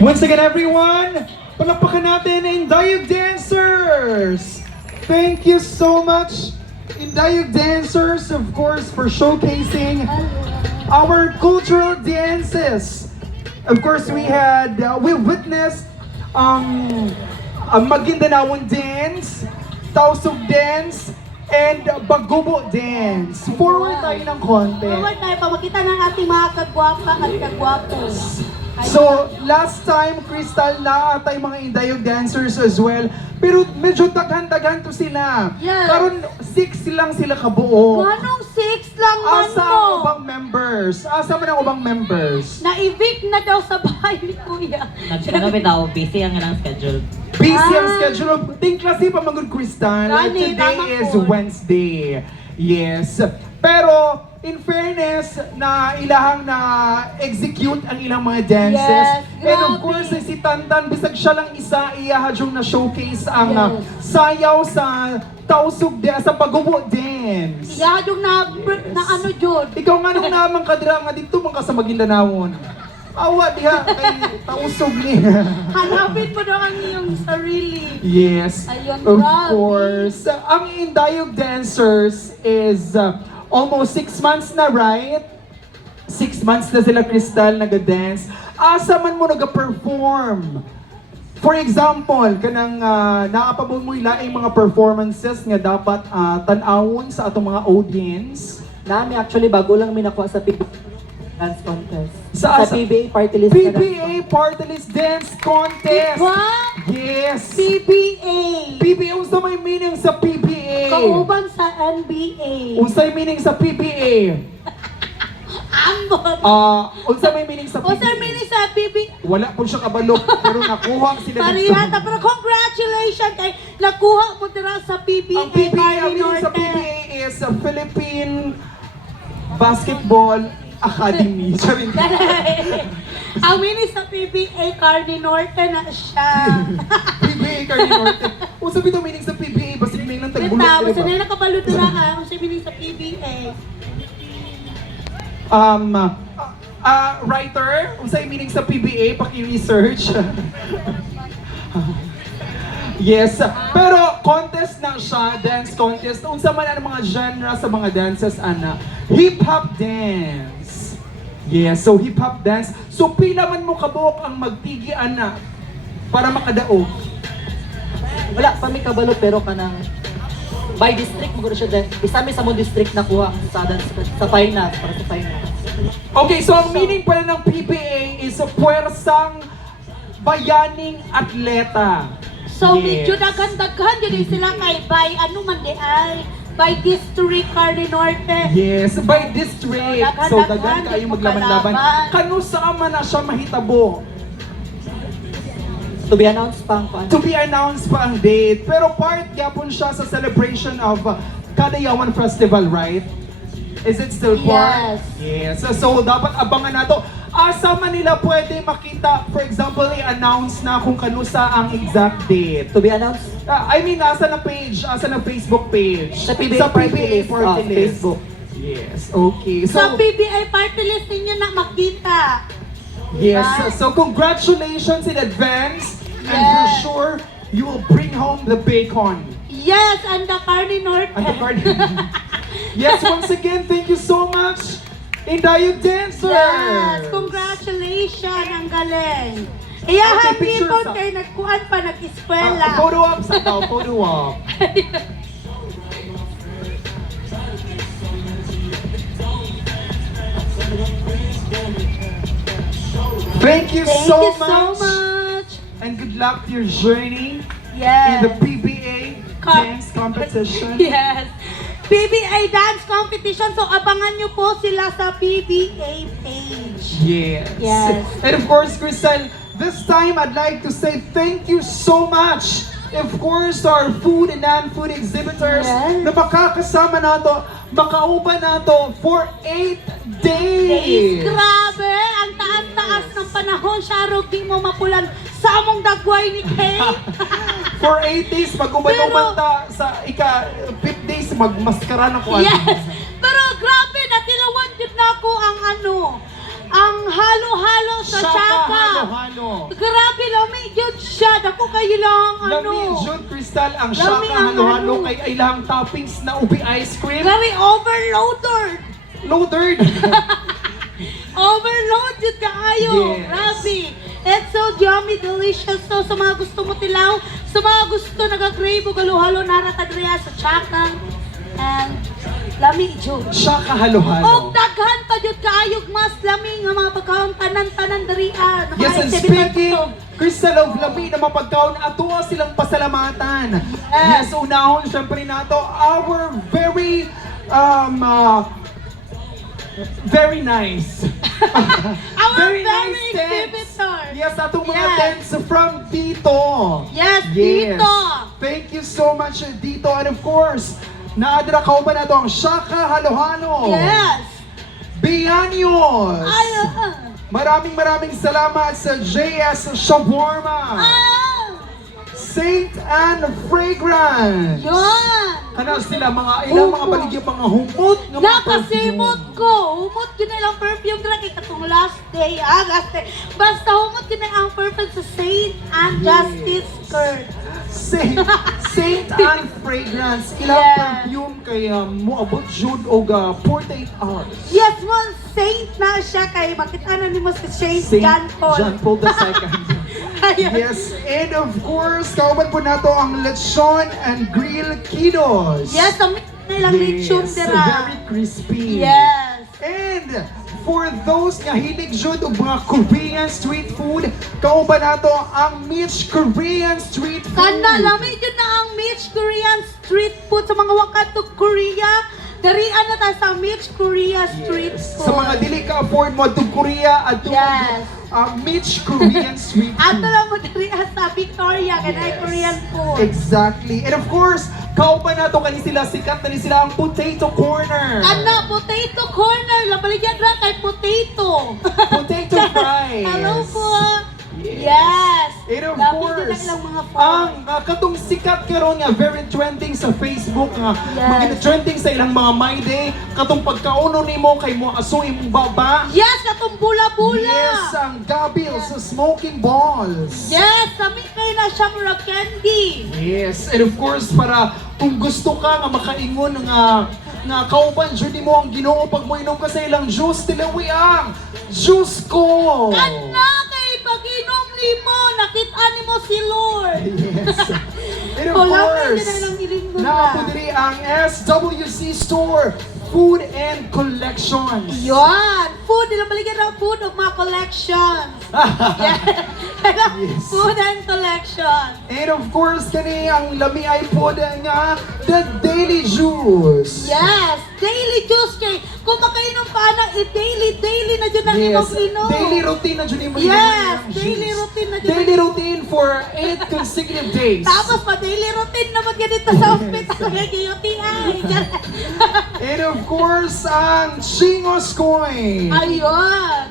Once again, everyone, palakpakan natin Indayog Dancers! Thank you so much, Indayog Dancers, of course, for showcasing our cultural dances. Of course, we witnessed a Maguindanaon dance, Tausug dance, and Bagubo dance. Forward tayo ng konti. Forward tayo, pamakita ng ating mga kagwapa at kagwapo. So, last time, Crystal, na tayo mga Indayog dancers as well. Pero medyo daghan-daghan to sila. Yes. Karon 6 lang sila kabuo. Manong 6 lang man Asa mo. ang ubang members? Asa man ang ubang members? Na-evict na daw sa bahay ni Kuya. Nagtanong bitaw, busy ang ilang schedule. Busy ang schedule. Ting klase pa magod, Crystal. Gani, Today tama is po. Wednesday. Yes. Pero, in fairness, na ilahang na execute ang ilang mga dances. Yes, And of grabe. course, si Tantan, bisag siya lang isa, iyahadyong na showcase ang Yes. sayaw sa Tausug sa Bagubo dance. Yadong na ano Jud. Ikaw nga nung naman kadira nga dito man ka sa Maguindanao. Awa diha kay Tausug ni. Hanapin mo daw ang iyong sarili. Yes, Ayun, of grabe. course. Ang Indayog Dancers is almost 6 months na, right? 6 months na sila, Crystal, nag-dance. Asa man mo nag-perform? For example, kanang naapabong mo ilaing mga performances nga dapat tan-awon sa atong mga audience. Nami actually bago lang minakuha sa PBA Dance Contest. Sa PBA Party List. PBA Party List Dance Contest! What? Yes! PBA. PBA, unsa may meaning sa PBA? Kauban sa NBA. Unsay meaning sa PBA? Ambot. Unsa may meaning sa O PBA? sir, mini sa PBA. Wala po siya kabalo, pero nakuha sila dito. Parihata, pero congratulations kay nakuha mo tira sa PBA. Ang PBA, ang Carly meaning sa Norte. PBA is Philippine Basketball Academy. Sorry. Ang mini sa PBA, Carly Norte na siya. PBA Cardi Norte. Unsa bitaw meaning sa PBA? Basta may lang Kita, tagbulok, basta diba? na nakabalot na ang sa mini sa PBA. Writer, unsay meaning sa PBA, paki-research. Yes, pero contest na siya, dance contest. Unsa man ang mga genre sa mga dances ana? Hip-hop dance. Yes, so hip-hop dance. So pila man mo kabuok ang magtigi ana para makadaog. Wala pa may kabalo pero kanang by district mo siya dahil isami sa mo district na kuha sa dance sa final para sa final. Okay, so ang meaning pala ng PBA is puwersang bayaning atleta. So, Yes. medyo daghan-daghan din sila kay by ano man di ay by district Carly Norte. Yes, by district. So, Daghan-daghan, dagan kayo di mo maglaban-laban. kalaban. Kano saan man na siya mahitabo? To be announced pa ang kuan. To be announced pa ang date. Pero part yapon siya sa celebration of Kadayawan Festival, right? Is it still part? Yes. So, dapat abangan nato. Asa man nila pwede makita, for example, i-announce na kung kanusa ang exact date. To be announced I mean, asa na page? Asa na Facebook page? sa PBA Party List, Party List. Facebook. Yes, okay. Sa So, PBA party list ninyo na makita. yes. Right. So, congratulations in advance. And Yes. for sure, you will bring home the bacon. Yes, and the Carly Norte. And the card. Yes, once again, thank you so much, Indayog Dancers. Yes, congratulations, ang galing. Iyahan Okay, picture people sa- kay nagkuhan pa, nag-eskwela. Photo op sa tao, photo op. Thank you Thank so you much. so much. And good luck to your journey in Yes. the PBA dance competition. Yes. PBA dance competition. So, abangan nyo po sila sa PBA page. Yes. Yes. And of course, Crystal, this time I'd like to say thank you so much. Of course, our food and non-food exhibitors Yes. na makakasama nato, makauban nato for 8 days. Grabe! Ang taas-taas ng panahon, Sharog, di mo mapulan sa among dagway ni Kay. For 8 days, mag-uban-uban Pero- ta sa ika 5 days, magmaskara na ko. Yes! Pero grabe, natilawan din na ako halo-halo sa Shaka Shaka. halo-halo. Grabe, lami yun siya. Dako kayo lang, Lami, ano. June Crystal, ang Lami Shaka ang halo-halo ano. kay ilang toppings na ubi ice cream. Very overloaded. Loaded. Overload yun kaayo. Yes. Grabe. It's so yummy, delicious. So, sa mga gusto mo tilaw, sa mga gusto nag-crave o halo-halo, naratadriya sa Chaka. And, lami yun. Shaka O halo-halo. daghan pa yun kaayog mas lami nga mga pagkaon tanan-tanan dariya. Yes, and speaking, Crystal of Lami na mapagkaon, atuwa silang pasalamatan. Yes, unahon, syempre nato, our very, very nice. Our very tents. exhibitor. Yes, atong mga Yes. tents from Dito. Yes, Dito. Thank you so much, Dito. And of course, naadra ka ba na to ang Shaka Halo-Halo? Yes. Bianyos. Ay, Maraming salamat sa JS Shawarma. Saint Anne Fragrance. Yun. Ano sila, ilang mga Humot. baligya, mga humot nga mga Nakasimot perfume. ko. Humot yun na lang perfume dra kay katong last day. Last day. Basta humot yun na ang perfume sa Saint and Justice skirt. Saint Anne Fragrance. Ilang Yes. perfume kaya moabot jud og 48 hours. Yes, man, Saint na siya kay makita na ni mo si Saint John Paul. John Paul II. Ayun. Yes, and of course, kauban po nato ang lechon and grill kidos. Yes, ang nilang lechon dira. Very crispy. Yes. And for those nga hilig jud og mga Korean street food, kauban nato ang Mitch Korean Street Food. Kana lamig yun na ang Mitch Korean street food sa mga wakat to Korea. Darian na ta sa Mitch Korea street Yes. food. Sa mga dili ka afford mo to Korea at Yes. Mitch Korean Street Ato Food. lang mo darian sa Victoria, kanay Yes. Korean food. Exactly. And of course, kauban nato kani sila, sikat na ni sila ang Potato Corner. Kana, potato corner. Labaligyan ra kay potato. Potato fries. Hello po. Yes. Yes. And of Lapit course, yun na ilang mga food. ang katong sikat karon nga very trending sa Facebook nga Yes. maging trending sa ilang mga My Day, katong pagkauno nimo kay mo aso imong baba. Yes, katong bula-bula. Yes, ang gabil sa smoking balls. Yes, kami kayo na siya mura candy. Yes, and of course para kung gusto ka nga makaingon nga kauban jud nimo ang Ginoo pag mo inom ka sa ilang juice tilawi ang Juice ko. Kana kay pag-inom nimo, nakita nimo si Lord. Yes. And of Wala course, na yun ang ilinggo naapo na. diri ang SWC Store Food and Collections. Yan, food, ilang balikan ng food of mga collections. Yes. Yes. Food and collection. And of course, kani ang lami ay pod nga the Daily Juice. Yes, daily juice kay kung makainom pa na, daily na dyan ang Yes, inom. daily routine na dyan yung Yes, daily routine na dyan. Daily routine for 8 consecutive days. Tapos pa daily routine naman ganito sa hospital ng UTI. And of course, ang Chingos Coin. Ayun.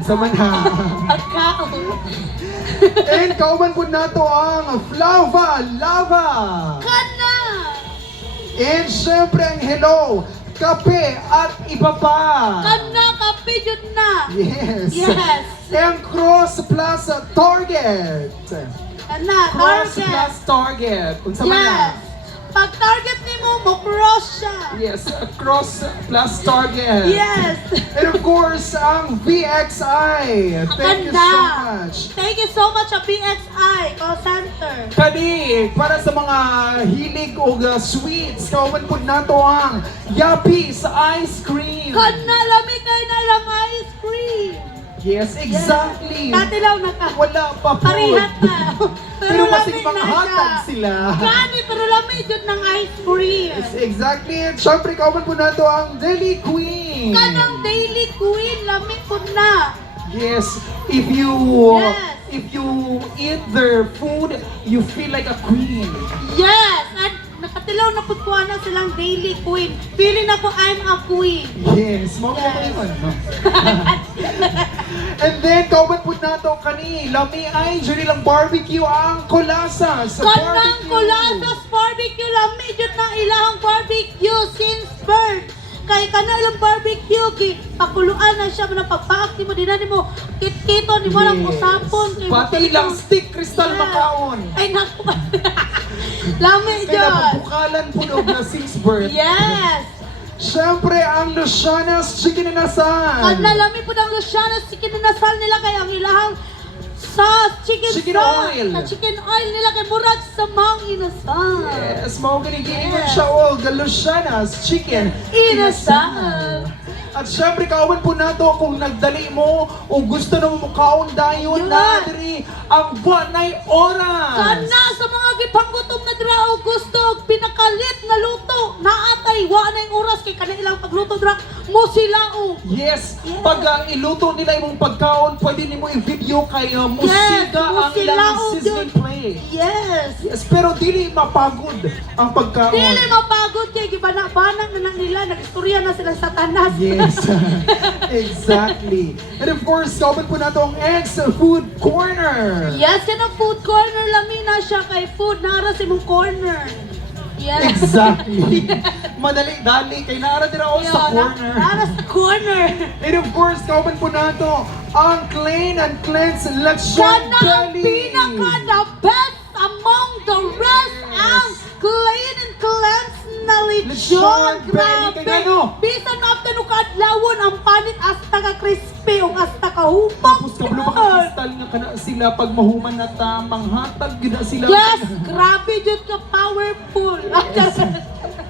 Sa manha. Pagkaon. And kauban po nato ang Flava Lava. Kana. And syempre ang Hello, Kape at iba pa. Kana, kape yun na. Yes. Yes. And Cross Plus Target. Kana, Cross target. Plus Target. Unsa man na? Yes. Pag target ni mo cross siya. Yes, Cross Plus Target. Yes. And of course, ang VXI. Thank you so Ganda. much. Thank you so much sa PXI call center. Kani, para sa mga hilig o sweets, kauban po nato ang Yappies Ice Cream. Kana, lamig kayo na lang ice cream. Yes, exactly. Katilaw na ka. Wala pa po. Parihat na. Pero lamig masig mga na hatag siya. sila. Kani, pero lamig yun ng ice cream. Yes, exactly. At syempre, kauban po nato ang Deli Queen. Kanang daily queen, lamig ko na. Yes, if you Yes. if you eat their food, you feel like a queen. Yes, at nakatilaw na pagkuha na silang daily queen. Feeling ako I'm a queen. Yes, mo Yes. And then kauban po nato kani lami ay jud lang barbecue ang Colasas. Kanang Colasas barbecue, lamig yun na ilang barbecue since birth. kay kana ilang barbecue kay pakuluan na siya na pagpaak nimo dinani mo kit-kito nimo lang Yes. usapon kay Pati mapalito. lang stick, Crystal Yeah. makaon. Ay naku. Lami Kaya dyan. mabukalan po daw na since birth. Yes. Siyempre, ang Luciana's Chicken Inasal. At nalami po ng Luciano's chicken inasal nila kay ang ilahang sauce, chicken sauce, oil. na chicken oil nila kay murag sa mang inasal. Yes, mao ginigiling Yes. siya all, the Luciana's Chicken Inasal. At syempre, kawan po nato kung nagdali mo o gusto nang mukaon dayon Yun. na diri ang buwanay oras. Kana sa mga gipanggutom na dira o gusto og pinakalit na luto, naatay wa na yung oras kay kana ilang pagluto dira mo sila o. Yes, Yes. pag iluto nila imong pagkaon, pwede nimo i-video kay musika ang musila ilang o sizzling yun. plate. Yes. Yes, pero dili mapagod ang pagkaon. Dili mapagod kay gibana-banang na lang nila, nagistorya na sila sa tanas. Yes, exactly. And of course, kauban po nato ang Eggs Food Corner. Yes, yan ang food corner lami na siya kay food nara sa imong corner. Yes. Exactly. Madali-dali kay nara dira ako sa corner. Nara sa corner. And of course, kauban po nato ang Clean and Cleanse Lechon Sana ang Belly. pinaka-the best among the rest ang clean and cleanse na Lechon lechon. belly. Grabe. Kaya ano? Bisan after nung kaadlawon, ang panit hasta ka crispy o hasta ka hupang. Tapos kablo ba ka kristal nga kana sila pag mahuman na ta manghatag gid na sila. Yes, grabe jud ka powerful.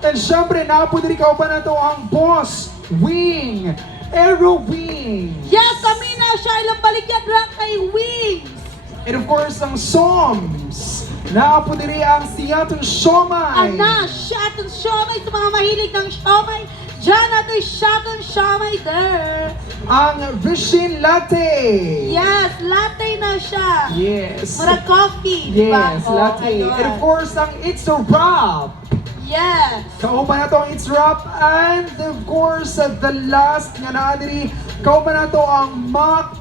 And syempre, naapo diri kauban nato ang Boss Wing. Aero Wing. Yes, kami na siya ilang baligyan ra kay Wings. And of course, ang Soms. Naapo diri ang Seattle Siomai. Ana, shot and siomay sa mga mahilig ng siomay. Diyan natin shot and siomay there. Ang Vishin Latte. Yes, latte na siya. Yes. Mura coffee, di ba? Yes, Oh, latte. ayun. And of course, ang It's a Wrap. Yes. Kauban na to ang It's Wrap. And of course, the last nga naa diri, kauban na to ang Mac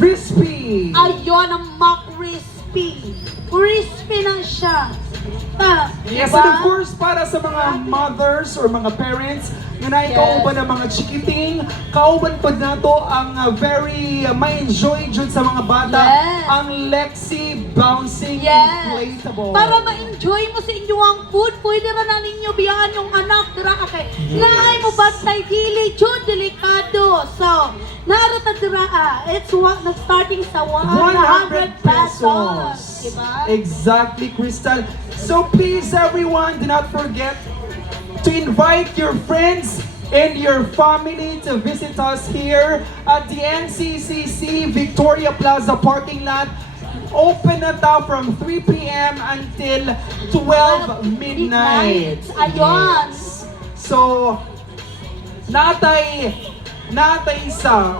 Crispy. Ayun ang mock crispy. Crispy na siya. Yes, diba? and of course, para sa mga mothers or mga parents nga na Yes. kauban ng mga chikiting, kauban pa na to ang very ma-enjoy jud sa mga bata, Yes. ang Lexi Bouncing Yes. Inflatable. Para ma-enjoy mo sa inyong food, pwede ra na ninyo biyahan yung anak. Dira ka kay. Naay mo bantay dili, jud delikado. So, narata dira it's nag-starting sa 100 pesos. Diba? Exactly, Crystal. So please, everyone, do not forget to invite your friends and your family to visit us here at the NCCC Victoria Plaza parking lot. Open na ta from 3 p.m. until 12 midnight. Ayun. Yes. So, natay sa